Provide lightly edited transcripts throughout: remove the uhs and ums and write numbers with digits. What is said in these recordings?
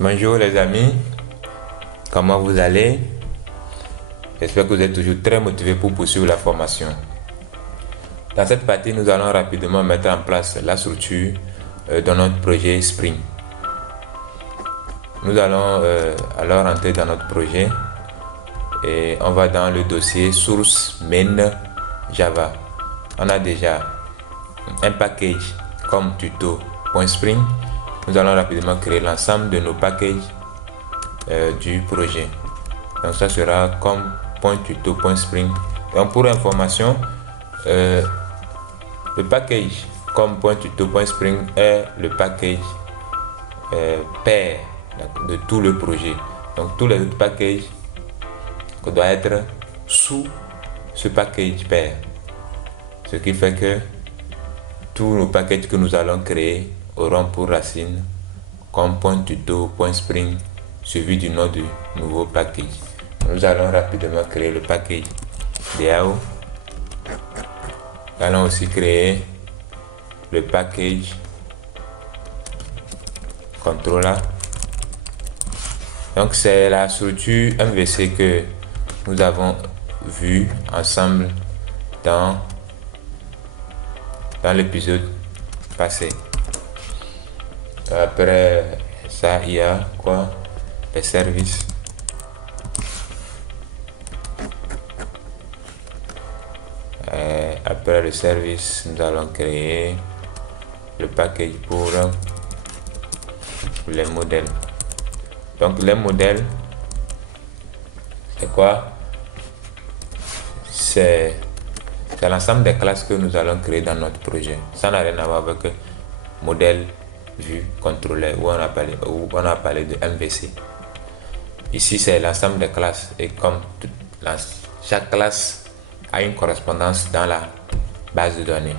Bonjour les amis, comment vous allez? J'espère que vous êtes toujours très motivés pour poursuivre la formation. Dans cette partie, nous allons rapidement mettre en place la structure de notre projet Spring. Nous allons alors entrer dans notre projet et on va dans le dossier source main Java. On a déjà un package comme tuto.spring. Nous allons rapidement créer l'ensemble de nos packages du projet. Donc ça sera comme .tuto.spring. Donc pour information, le package comme .tuto.spring est le package père de tout le projet. Donc tous les autres packages doivent être sous ce package père. Ce qui fait que tous nos packages que nous allons créer auront pour racine comme .tuto.spring suivi du nom du nouveau package. Nous allons rapidement créer le package DAO. Nous allons aussi créer le package controller. Donc c'est la structure MVC que nous avons vu ensemble dans l'épisode passé. Après ça, il y a quoi? Les services. Après le service, nous allons créer le package pour les modèles. Donc les modèles, c'est quoi? C'est l'ensemble des classes que nous allons créer dans notre projet. Ça n'a rien à voir avec modèle, vue, contrôleur où on a parlé de MVC. Ici, c'est l'ensemble des classes et comme chaque classe a une correspondance dans la base de données.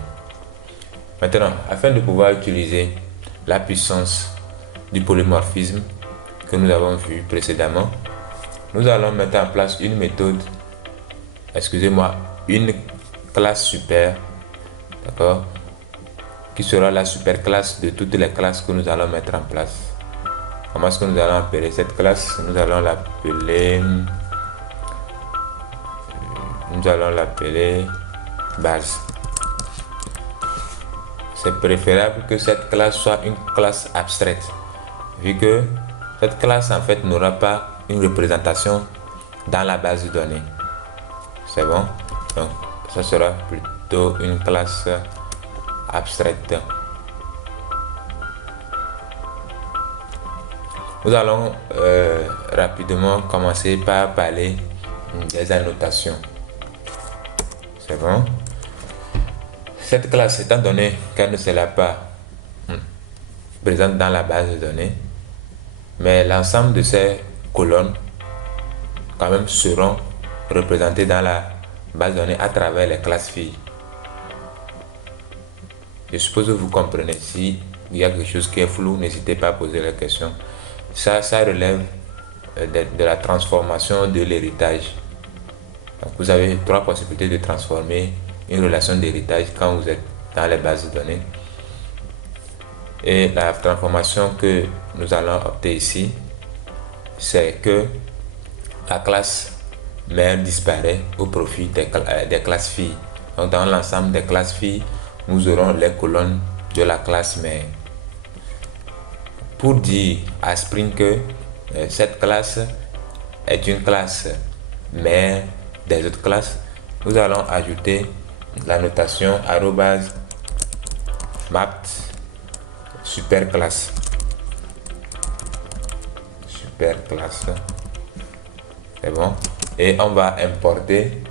Maintenant, afin de pouvoir utiliser la puissance du polymorphisme que nous avons vu précédemment, nous allons mettre en place une méthode, une classe super, d'accord, qui sera la super classe de toutes les classes que nous allons mettre en place. Comment est-ce que nous allons appeler cette classe? Nous allons l'appeler base. C'est préférable que cette classe soit une classe abstraite, vu que cette classe en fait n'aura pas une représentation dans la base de données. C'est bon? Donc ça sera plutôt une classe abstraite. Nous allons rapidement commencer par parler des annotations. C'est bon? Cette classe, étant donné qu'elle ne sera pas présente dans la base de données, mais l'ensemble de ces colonnes quand même seront représentées dans la base de données à travers les classes filles. Je suppose que vous comprenez. Si il y a quelque chose qui est flou, n'hésitez pas à poser la question. Ça relève de la transformation de l'héritage. Donc vous avez trois possibilités de transformer une relation d'héritage quand vous êtes dans les bases de données. Et la transformation que nous allons opter ici, c'est que la classe mère disparaît au profit des classes filles. Donc dans l'ensemble des classes filles, nous aurons les colonnes de la classe mère. Pour dire à Spring que cette classe est une classe mère des autres classes, nous allons ajouter la notation @mapped superclasse. Superclasse. C'est bon. Et on va importer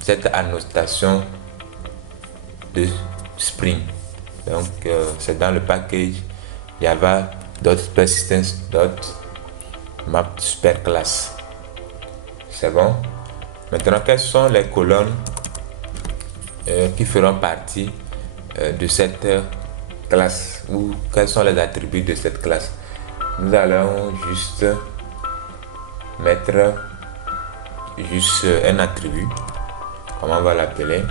cette annotation de Spring. Donc c'est dans le package java.persistence.mappedSuperClass. C'est bon. Maintenant, quelles sont les colonnes qui feront partie de cette classe, ou quels sont les attributs de cette classe? Nous allons juste mettre un attribut. Comment on va l'appeler?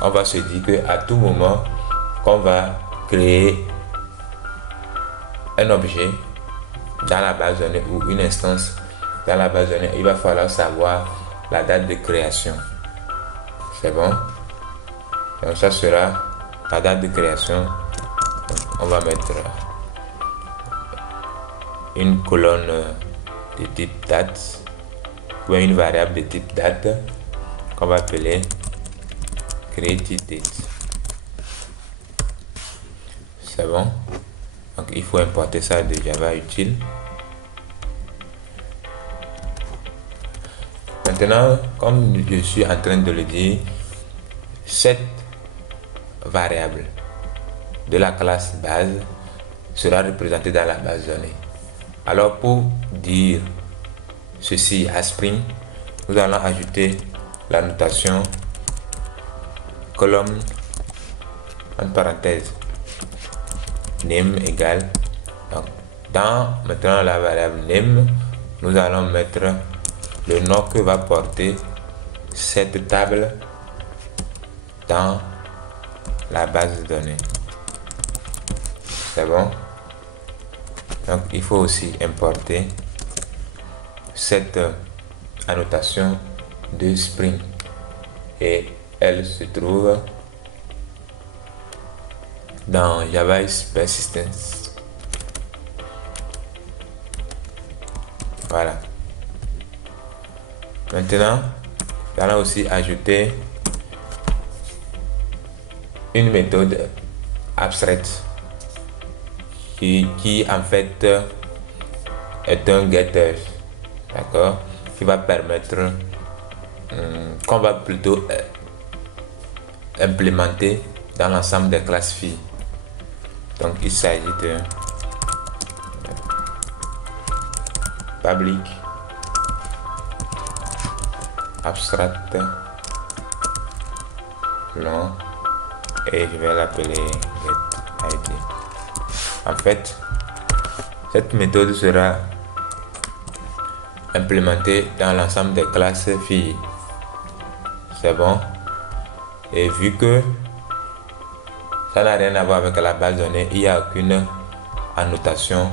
On va se dire que à tout moment qu'on va créer un objet dans la base de données ou une instance dans la base de données, il va falloir savoir la date de création. C'est bon? Donc ça sera la date de création. Donc, on va mettre une colonne de type date ou une variable de type date qu'on va appeler createDate. C'est bon? Donc il faut importer ça de Java utile. Maintenant, comme je suis en train de le dire, cette variable de la classe base sera représentée dans la base de données. Alors pour dire ceci à Spring, nous allons ajouter la notation colonne entre parenthèses name égale, donc dans maintenant la variable name, nous allons mettre le nom que va porter cette table dans la base de données. C'est bon? Donc il faut aussi importer cette annotation de Spring et elle se trouve dans Java Persistence. Voilà. Maintenant, nous allons aussi ajouter une méthode abstraite qui en fait est un getter, d'accord, qui va permettre qu'on va plutôt implémenter dans l'ensemble des classes filles. Donc il s'agit de public abstract long et je vais l'appeler getID. En fait, cette méthode sera implémentée dans l'ensemble des classes filles. C'est bon? Et vu que ça n'a rien à voir avec la base de données, il n'y a aucune annotation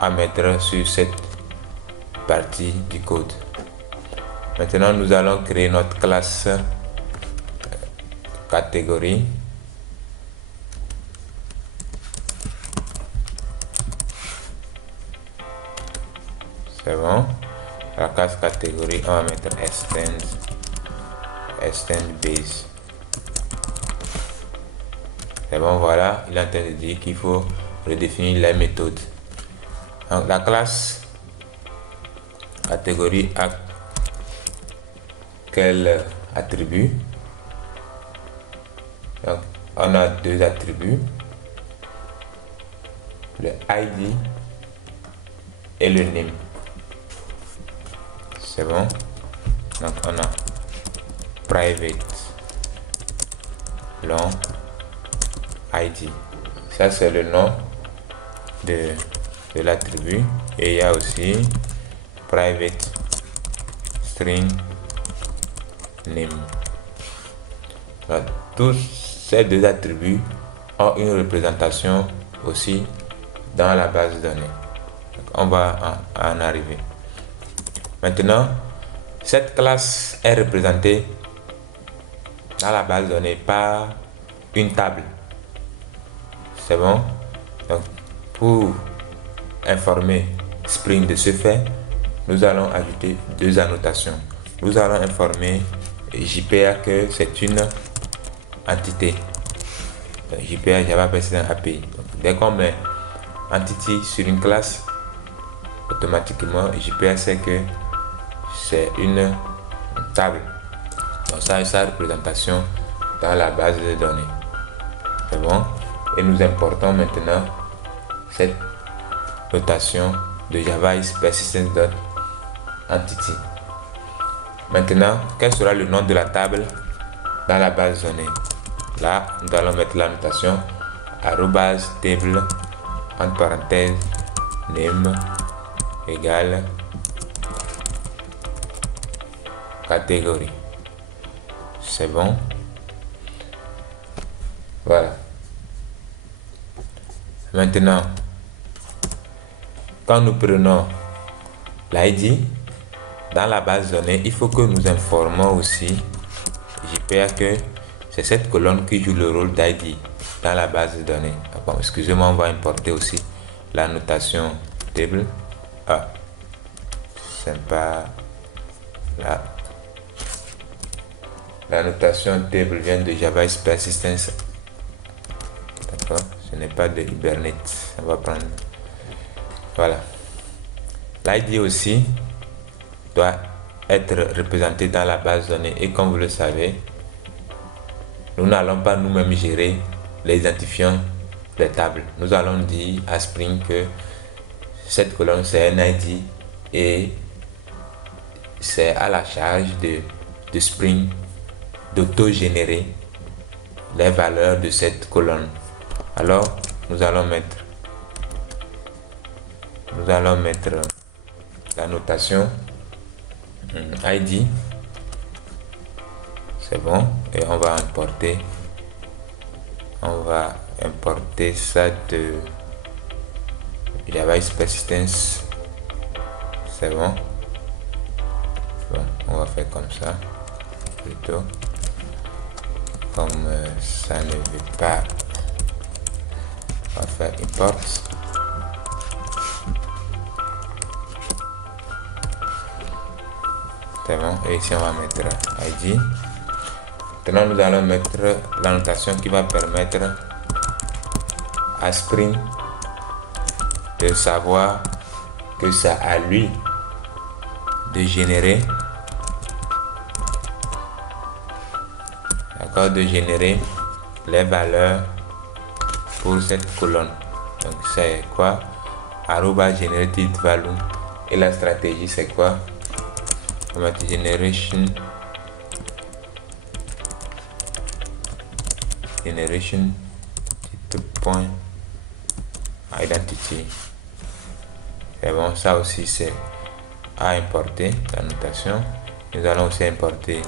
à mettre sur cette partie du code. Maintenant, nous allons créer notre classe catégorie. C'est bon. La classe catégorie, on va mettre extend base. C'est bon, voilà. Il est en train de dire qu'il faut redéfinir les méthodes. Donc, la classe catégorie a quel attribut? Donc, on a deux attributs, le ID et le name. C'est bon. Donc on a private long ID. Ça c'est le nom de l'attribut, et il y a aussi private string name. Alors, tous ces deux attributs ont une représentation aussi dans la base de données. Donc, on va en arriver. Maintenant, cette classe est représentée dans la base de données par une table. C'est bon? Donc, pour informer Spring de ce fait, nous allons ajouter deux annotations. Nous allons informer JPA que c'est une entité. Donc, JPA Java Persistence API. Donc, dès qu'on met entity sur une classe, automatiquement JPA sait que c'est une table. Donc ça est sa représentation dans la base de données. C'est bon? Et nous importons maintenant cette notation de Java Persistence.entity. Maintenant, quel sera le nom de la table dans la base de données? Là, nous allons mettre la notation @table entre parenthèses name égale catégorie. C'est bon? Voilà. Maintenant, quand nous prenons l'ID, dans la base de données, il faut que nous informons aussi JPA que c'est cette colonne qui joue le rôle d'ID dans la base de données. Bon, excusez-moi, on va importer aussi la notation table. Ah, c'est pas là. La notation table vient de Java Persistence. D'accord, ce n'est pas de Hibernate. On va prendre. Voilà. L'ID aussi doit être représenté dans la base de données. Et comme vous le savez, nous n'allons pas nous-mêmes gérer les identifiants des tables. Nous allons dire à Spring que cette colonne c'est un ID et c'est à la charge de Spring d'auto-générer les valeurs de cette colonne. Alors nous allons mettre la notation ID, c'est bon, et on va importer ça de Java Persistence, c'est bon. On va faire comme ça plutôt, comme ça ne veut pas, on va faire import. C'est bon, et ici on va mettre ID. Maintenant nous allons mettre la notation qui va permettre à Spring de savoir que c'est à lui de générer, d'accord, de générer les valeurs pour cette colonne. Donc c'est quoi? @generated value, et la stratégie c'est quoi? On va mettre generation point identity. C'est bon, ça aussi c'est à importer la notation. Nous allons aussi importer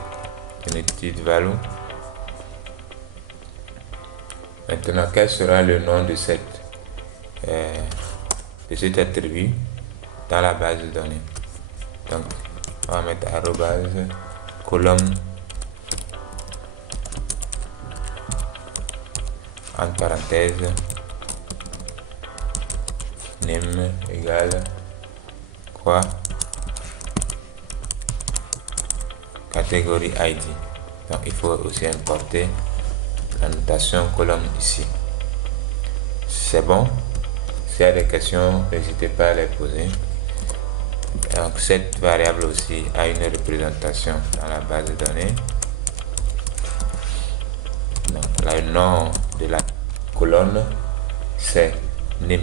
generated value. Maintenant, quel sera le nom de cet attribut dans la base de données? Donc on va mettre colonne en parenthèse name égale quoi? Catégorie ID. Donc il faut aussi importer la notation colonne ici. C'est bon. S'il y a des questions, n'hésitez pas à les poser. Donc cette variable aussi a une représentation dans la base de données. Donc, le nom de la colonne c'est name.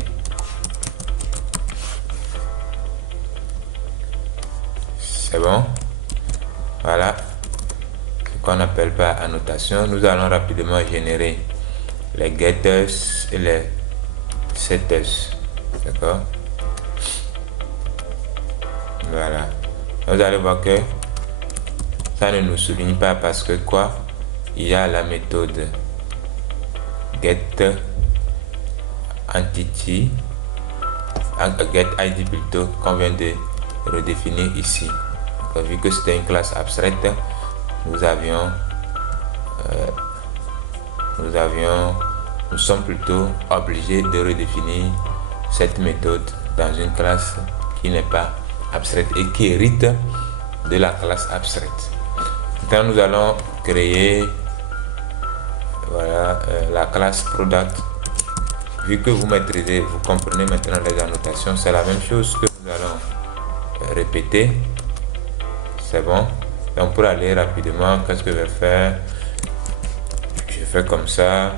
C'est bon. Voilà ce qu'on appelle pas annotation. Nous allons rapidement générer les getters et les setters. D'accord. Voilà, vous allez voir que ça ne nous souligne pas parce que quoi, il y a la méthode get entity, get ID plutôt, qu'on vient de redéfinir ici. Donc, vu que c'était une classe abstraite, nous sommes plutôt obligés de redéfinir cette méthode dans une classe qui n'est pas abstraite et qui hérite de la classe abstraite. Maintenant nous allons créer la classe product. Vu que vous maîtrisez, vous comprenez maintenant les annotations, c'est la même chose que nous allons répéter. C'est bon. Donc pour aller rapidement, qu'est-ce que je vais faire? Je fais comme ça,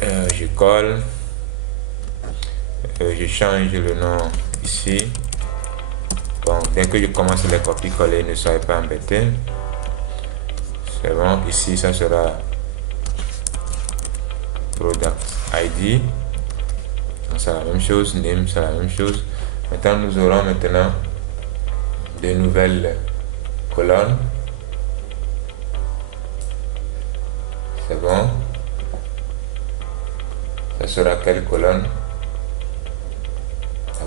je colle, je change le nom ici. Bon, dès que je commence les copier-coller, ne soyez pas embêtés. C'est bon, ici ça sera product ID. C'est la même chose, name c'est la même chose. Maintenant nous aurons de nouvelles colonnes. C'est bon. Ça sera quelle colonne?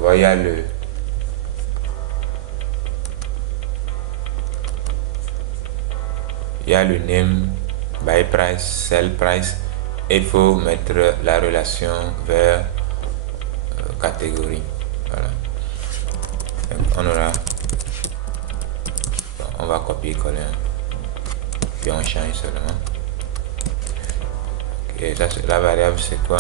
D'abord, il y a le name, buy price, sell price, et il faut mettre la relation vers catégorie. Voilà. Donc, on va copier-coller, puis on change seulement. Et ça, la variable c'est quoi?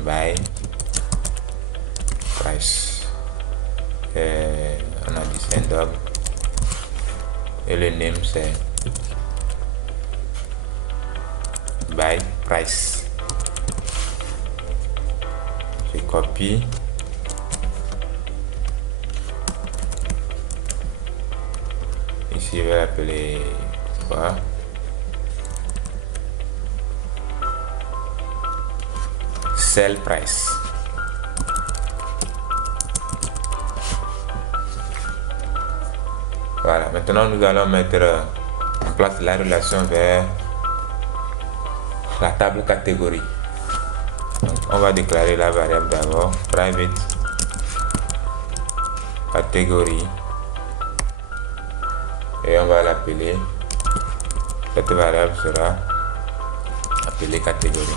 Buy price. Et on a dit c'est un double. Et le name c'est buy price. Je copie. Ici, je vais l'appeler quoi? Sell price. Voilà, maintenant nous allons mettre en place la relation vers la table catégorie. Donc, on va déclarer la variable d'abord, private catégorie, et on va l'appeler, cette variable sera appelée catégorie.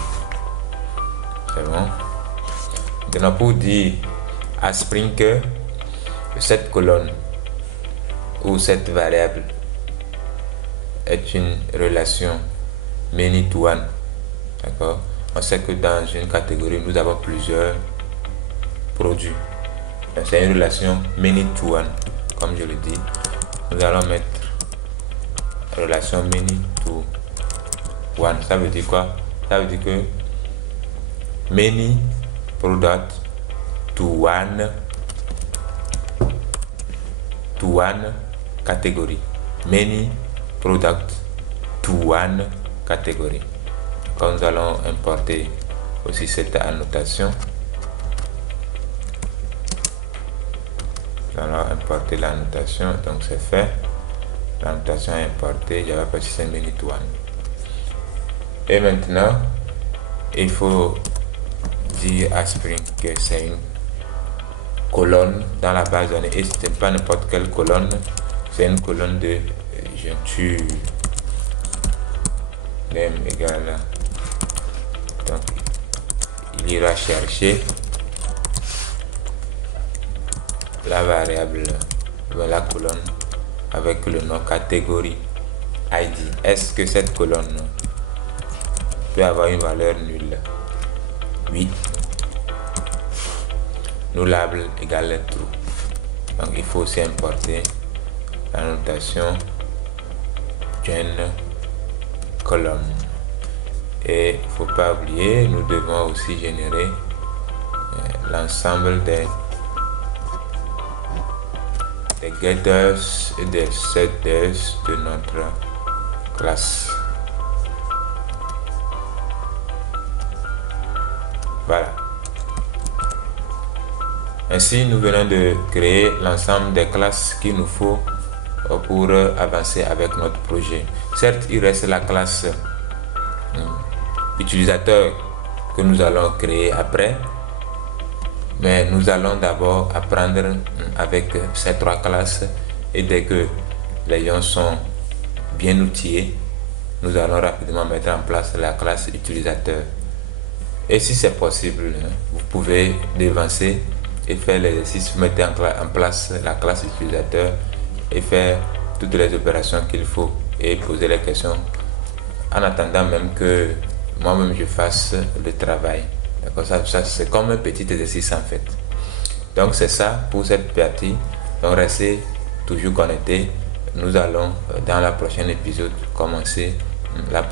C'est bon. Maintenant, pour dire à Spring que cette colonne ou cette variable est une relation many to one, d'accord? On sait que dans une catégorie nous avons plusieurs produits, c'est une relation many to one. Comme je le dis, nous allons mettre relation many to one. Ça veut dire quoi? Ça veut dire que many product to one category. Many product to one category. Quand nous allons importer aussi cette annotation, nous allons importer l'annotation. Donc c'est fait, l'annotation est importée. J'avais précisé many to one. Et maintenant il faut dire à Spring que c'est une colonne dans la base de données, et ce n'est pas n'importe quelle colonne, c'est une colonne de jointure name égale, donc il ira chercher la variable dans la colonne avec le nom catégorie ID. Est-ce que cette colonne peut avoir une valeur nulle? Oui. Nullable égale true. Donc il faut aussi importer la notation join colonne. Et il ne faut pas oublier, nous devons aussi générer l'ensemble des getters et des setters de notre classe. Voilà. Ainsi, nous venons de créer l'ensemble des classes qu'il nous faut pour avancer avec notre projet. Certes, il reste la classe utilisateur que nous allons créer après, mais nous allons d'abord apprendre avec ces trois classes, et dès que les gens sont bien outillés, nous allons rapidement mettre en place la classe utilisateur. Et si c'est possible, vous pouvez devancer et faire l'exercice, mettre en place la classe utilisateur et faire toutes les opérations qu'il faut et poser les questions en attendant même que moi-même je fasse le travail. D'accord, ça c'est comme un petit exercice en fait. Donc c'est ça pour cette partie. Donc restez toujours connectés. Nous allons dans la prochaine épisode commencer la